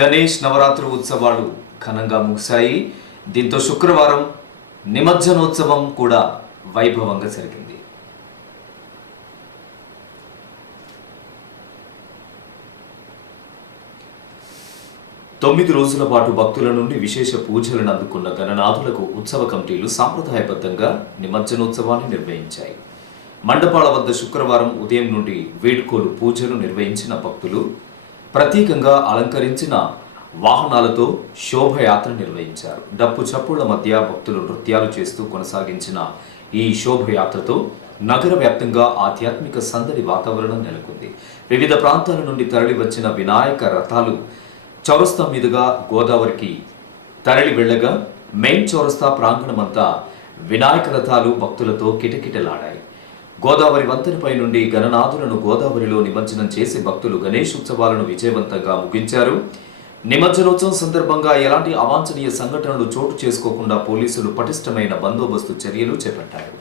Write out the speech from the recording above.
గణేష్ నవరాత్రి ఉత్సవాలు ఘనంగా ముగిశాయి. దీంతో శుక్రవారం నిమజ్జనోత్సవం కూడా వైభవంగా జరిగింది. తొమ్మిది రోజుల పాటు భక్తుల నుండి విశేష పూజలను అందుకున్న గణనాథులకు ఉత్సవ కమిటీలు సాంప్రదాయబద్ధంగా నిమజ్జనోత్సవాన్ని నిర్వహించాయి. మండపాల వద్ద శుక్రవారం ఉదయం నుండి వేడుకోలు పూజలు నిర్వహించిన భక్తులు ప్రత్యేకంగా అలంకరించిన వాహనాలతో శోభయాత్ర నిర్వహించారు. డప్పు చప్పుళ్ళ మధ్య భక్తులు నృత్యాలు చేస్తూ కొనసాగించిన ఈ శోభయాత్రతో నగర వ్యాప్తంగా ఆధ్యాత్మిక సందడి వాతావరణం నెలకొంది. వివిధ ప్రాంతాల నుండి తరలి వచ్చిన వినాయక రథాలు చౌరస్తా మీదుగా గోదావరికి తరలి వెళ్ళగా మెయిన్ చౌరస్తా ప్రాంగణమంతా వినాయక రథాలు భక్తులతో కిటకిటలాడాయి. గోదావరి వంతెనపై నుండి గణనాథులను గోదావరిలో నిమజ్జనం చేసి భక్తులు గణేష్ ఉత్సవాలను విజయవంతంగా ముగించారు. నిమజ్జనోత్సవం సందర్భంగా ఎలాంటి అవాంఛనీయ సంఘటనలు చోటు చేసుకోకుండా పోలీసులు పటిష్టమైన బందోబస్తు చర్యలు చేపట్టారు.